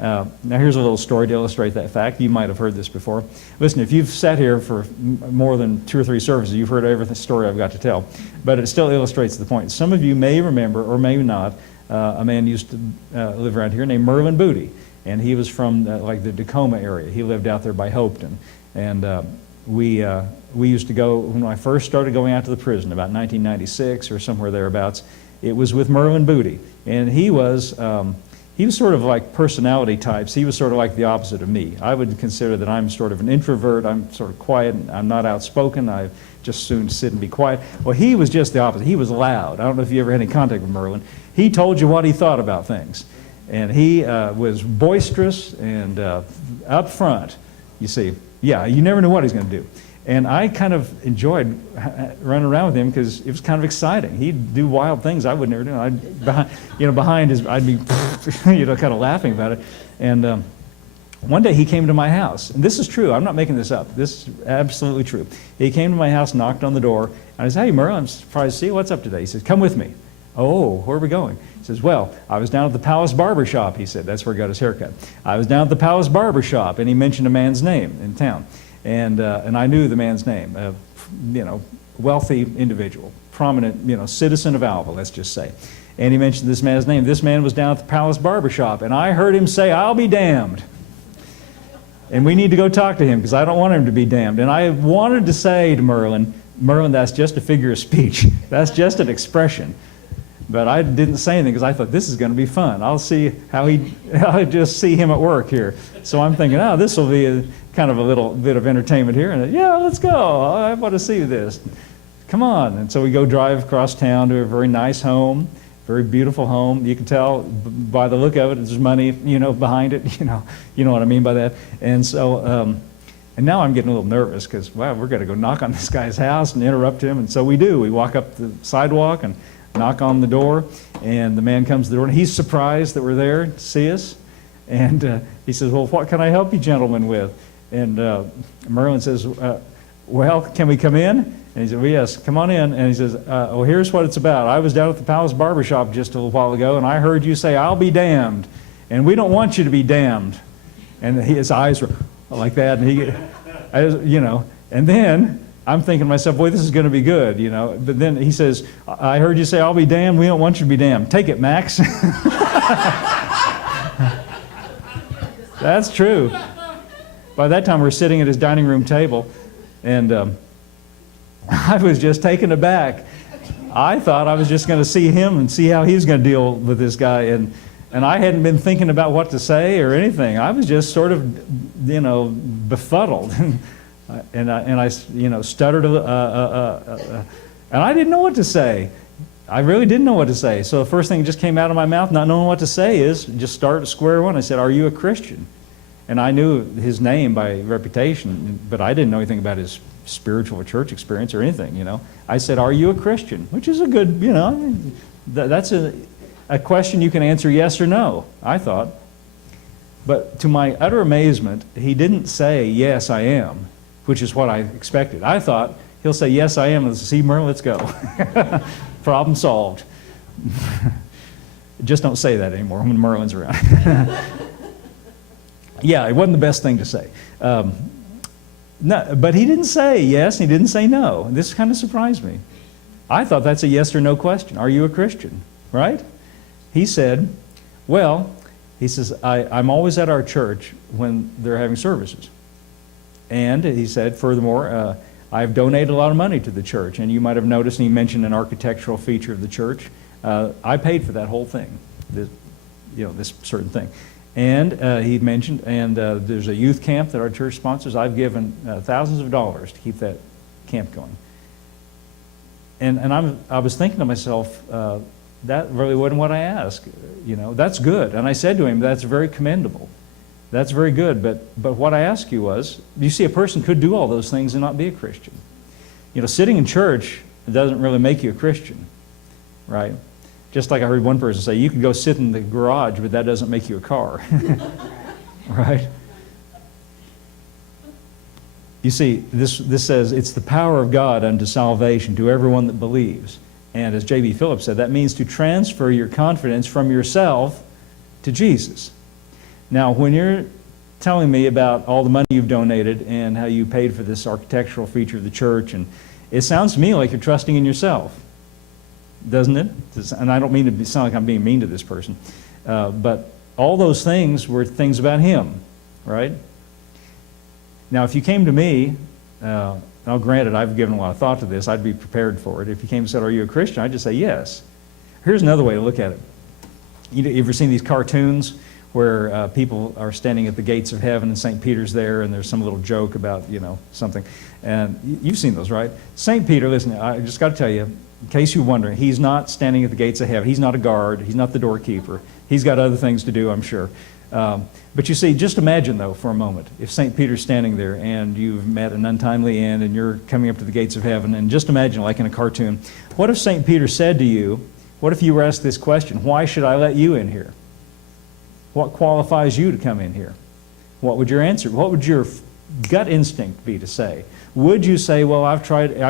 Now here's a little story to illustrate that fact. You might have heard this before. Listen, if you've sat here for more than 2 or 3 services, you've heard every story I've got to tell. But it still illustrates the point. Some of you may remember, or may not, a man used to live around here named Merlin Booty. And he was from like the Tacoma area. He lived out there by Hopeton. And we used to go, when I first started going out to the prison, about 1996 or somewhere thereabouts, it was with Merlin Booty. And he was sort of like personality types. He was sort of like the opposite of me. I would consider that I'm sort of an introvert. I'm sort of quiet. I'm not outspoken. I just soon sit and be quiet. Well, he was just the opposite. He was loud. I don't know if you ever had any contact with Merlin. He told you what he thought about things. And he was boisterous and up front, you see. Yeah, you never knew what he was going to do. And I kind of enjoyed running around with him because it was kind of exciting. He'd do wild things I would never do. Behind his, I'd be, kind of laughing about it. And one day he came to my house, and this is true. I'm not making this up. This is absolutely true. He came to my house, knocked on the door, and I said, "Hey, Merle, I'm surprised to see you. What's up today?" He says, "Come with me." "Oh, where are we going?" He says, "Well, I was down at the Palace Barber Shop," he said. That's where he got his haircut. "I was down at the Palace Barber Shop," and he mentioned a man's name in town. And I knew the man's name, wealthy individual, prominent, citizen of Alva, let's just say. And he mentioned this man's name. This man was down at the Palace Barber Shop, and I heard him say, "I'll be damned." And we need to go talk to him because I don't want him to be damned. And I wanted to say to Merlin, that's just a figure of speech. That's just an expression. But I didn't say anything because I thought this is going to be fun. I'll just see him at work here. So I'm thinking, this will be kind of a little bit of entertainment here. And yeah, let's go. I want to see this. Come on. And so we go drive across town to a very nice home, very beautiful home. You can tell by the look of it, there's money, behind it. You know what I mean by that. And so, and now I'm getting a little nervous because, wow, we're going to go knock on this guy's house and interrupt him. And so we do. We walk up the sidewalk and knock on the door, and the man comes to the door, and he's surprised that we're there to see us. And he says, "Well, what can I help you gentlemen with?" And Merlin says, "Well, can we come in?" And he said, "Well, yes, come on in." And he says, "Well, here's what it's about. I was down at the Palace Barber Shop just a little while ago, and I heard you say, 'I'll be damned.' And we don't want you to be damned." And his eyes were like that, and and then I'm thinking to myself, boy, this is going to be good, But then he says, "I heard you say, 'I'll be damned.' We don't want you to be damned. Take it, Max." That's true. By that time, we're sitting at his dining room table, and I was just taken aback. I thought I was just going to see him and see how he was going to deal with this guy, and I hadn't been thinking about what to say or anything. I was just sort of, befuddled. And I stuttered, and I didn't know what to say. I really didn't know what to say. So the first thing that just came out of my mouth, not knowing what to say, is just start at square one. I said, "Are you a Christian?" And I knew his name by reputation, but I didn't know anything about his spiritual or church experience or anything, I said, "Are you a Christian?" Which is a good, that's a question you can answer yes or no, I thought. But to my utter amazement, he didn't say, "Yes, I am," which is what I expected. I thought he'll say, "Yes, I am." Let's see, Merle, let's go. Problem solved. Just don't say that anymore when Merlin's around. Yeah, it wasn't the best thing to say. No, but he didn't say yes, and he didn't say no. This kind of surprised me. I thought that's a yes or no question. Are you a Christian? Right? He said, "Well," he says, I'm always at our church when they're having services. And he said, furthermore, I've donated a lot of money to the church. And you might have noticed, and he mentioned an architectural feature of the church. I paid for that whole thing, this certain thing. And he mentioned, there's a youth camp that our church sponsors. I've given thousands of dollars to keep that camp going. And I was thinking to myself, that really wasn't what I asked. That's good. And I said to him, "That's very commendable. That's very good, but what I asked you was, you see, a person could do all those things and not be a Christian. Sitting in church doesn't really make you a Christian, right? Just like I heard one person say, you can go sit in the garage, but that doesn't make you a car, right? You see, this says, it's the power of God unto salvation to everyone that believes. And as J.B. Phillips said, that means to transfer your confidence from yourself to Jesus. Now, when you're telling me about all the money you've donated and how you paid for this architectural feature of the church, and it sounds to me like you're trusting in yourself, doesn't it? And I don't mean to sound like I'm being mean to this person, but all those things were things about him, right? Now, if you came to me, now granted, I've given a lot of thought to this, I'd be prepared for it. If you came and said, "Are you a Christian?" I'd just say yes. Here's another way to look at it. You ever seen these cartoons where people are standing at the gates of heaven and St. Peter's there and there's some little joke about, something? And you've seen those, right? St. Peter, listen, I just got to tell you, in case you're wondering, he's not standing at the gates of heaven. He's not a guard. He's not the doorkeeper. He's got other things to do, I'm sure. But you see, just imagine, though, for a moment, if St. Peter's standing there and you've met an untimely end and you're coming up to the gates of heaven, and just imagine, like in a cartoon, what if St. Peter said to you, what if you were asked this question, "Why should I let you in here? What qualifies you to come in here?" What would your answer? What would your gut instinct be to say? Would you say, "Well, I've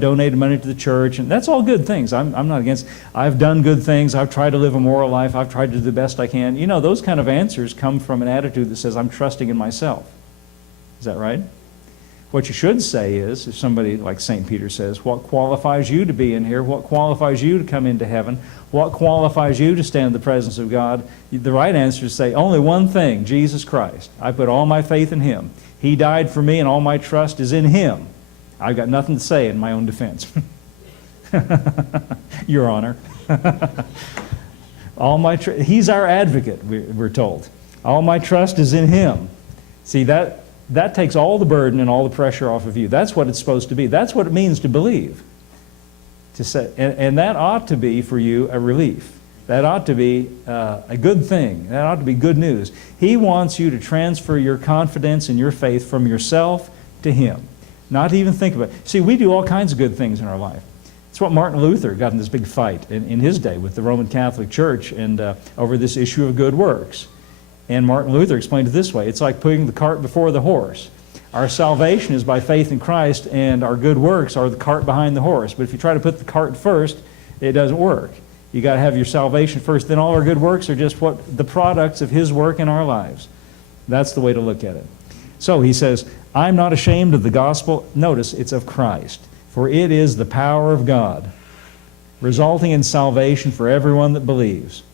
donated money to the church, and that's all good things. I'm not against, I've done good things, I've tried to live a moral life, I've tried to do the best I can." Those kind of answers come from an attitude that says, "I'm trusting in myself." Is that right? What you should say is, if somebody like St. Peter says, "What qualifies you to be in here? What qualifies you to come into heaven? What qualifies you to stand in the presence of God?" The right answer is to say, "Only one thing, Jesus Christ. I put all my faith in Him. He died for me and all my trust is in Him. I've got nothing to say in my own defense." Your Honor. He's our advocate, we're told. All my trust is in Him. See, that takes all the burden and all the pressure off of you. That's what it's supposed to be. That's what it means to believe. To say, and that ought to be for you a relief. That ought to be a good thing. That ought to be good news. He wants you to transfer your confidence and your faith from yourself to Him. Not to even think about it. See, we do all kinds of good things in our life. It's what Martin Luther got in this big fight in his day with the Roman Catholic Church and over this issue of good works. And Martin Luther explained it this way: it's like putting the cart before the horse. Our salvation is by faith in Christ, and our good works are the cart behind the horse. But if you try to put the cart first, it doesn't work. You got to have your salvation first. Then all our good works are just the products of His work in our lives. That's the way to look at it. So he says, "I'm not ashamed of the gospel." Notice, it's of Christ. "For it is the power of God, resulting in salvation for everyone that believes."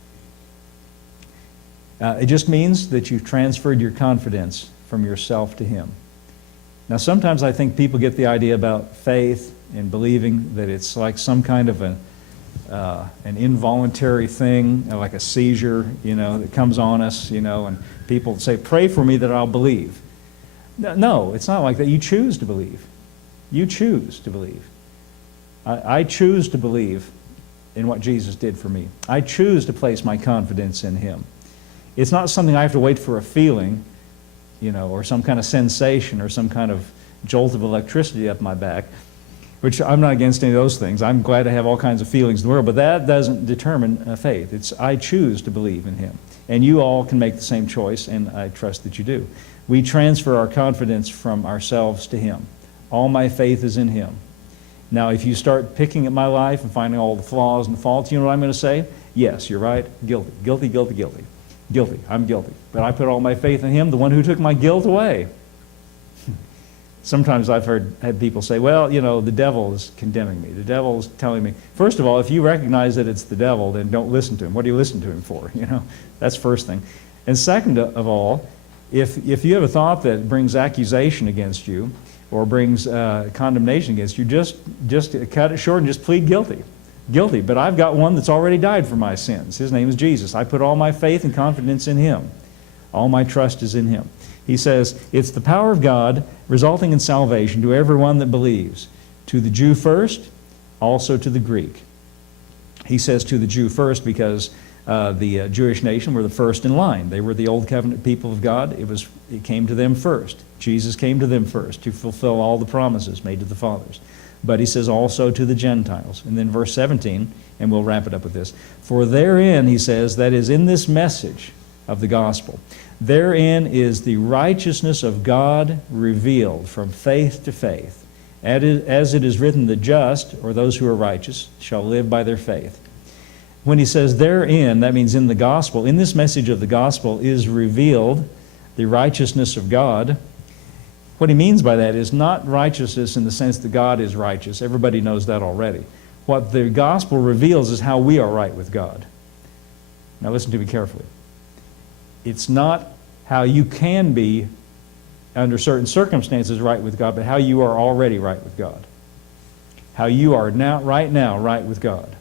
It just means that you've transferred your confidence from yourself to Him. Now, sometimes I think people get the idea about faith and believing that it's like some kind of an involuntary thing, like a seizure, that comes on us, and people say, "Pray for me that I'll believe." No, it's not like that. You choose to believe. You choose to believe. I choose to believe in what Jesus did for me. I choose to place my confidence in Him. It's not something I have to wait for a feeling, or some kind of sensation or some kind of jolt of electricity up my back, which I'm not against any of those things. I'm glad to have all kinds of feelings in the world, but that doesn't determine faith. It's I choose to believe in Him. And you all can make the same choice, and I trust that you do. We transfer our confidence from ourselves to Him. All my faith is in Him. Now, if you start picking at my life and finding all the flaws and faults, you know what I'm going to say? Yes, you're right. Guilty, guilty, guilty, guilty. Guilty. I'm guilty. But I put all my faith in Him, the one who took my guilt away. Sometimes I've had people say, "Well, the devil is condemning me. The devil is telling me." First of all, if you recognize that it's the devil, then don't listen to him. What do you listen to him for? That's first thing. And second of all, if you have a thought that brings accusation against you or brings condemnation against you, just cut it short and just plead guilty. Guilty, but I've got one that's already died for my sins. His name is Jesus. I put all my faith and confidence in Him. All my trust is in Him. He says, it's the power of God resulting in salvation to everyone that believes. To the Jew first, also to the Greek. He says to the Jew first because the Jewish nation were the first in line. They were the Old Covenant people of God. It came to them first. Jesus came to them first to fulfill all the promises made to the fathers. But he says also to the Gentiles. And then verse 17, and we'll wrap it up with this. For therein, he says, that is in this message of the gospel, therein is the righteousness of God revealed from faith to faith. As it is written, the just, or those who are righteous, shall live by their faith. When he says therein, that means in the gospel. In this message of the gospel is revealed the righteousness of God. What he means by that is not righteousness in the sense that God is righteous. Everybody knows that already. What the gospel reveals is how we are right with God. Now listen to me carefully. It's not how you can be, under certain circumstances, right with God, but how you are already right with God. How you are right now right with God.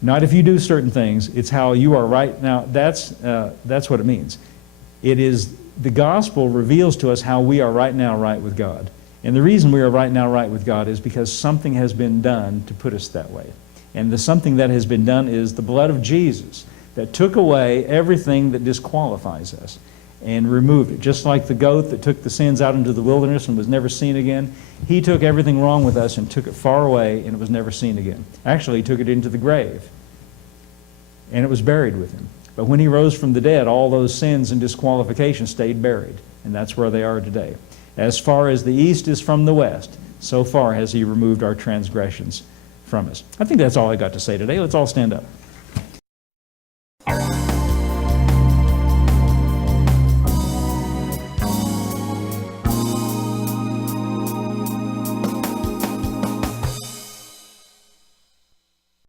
Not if you do certain things, it's how you are right now. That's what it means. It is, the gospel reveals to us how we are right now right with God. And the reason we are right now right with God is because something has been done to put us that way. And the something that has been done is the blood of Jesus that took away everything that disqualifies us and removed it. Just like the goat that took the sins out into the wilderness and was never seen again, he took everything wrong with us and took it far away, and it was never seen again. Actually, he took it into the grave, and it was buried with him. But when he rose from the dead, all those sins and disqualifications stayed buried, and that's where they are today. As far as the east is from the west, so far has he removed our transgressions from us. I think that's all I got to say today. Let's all stand up.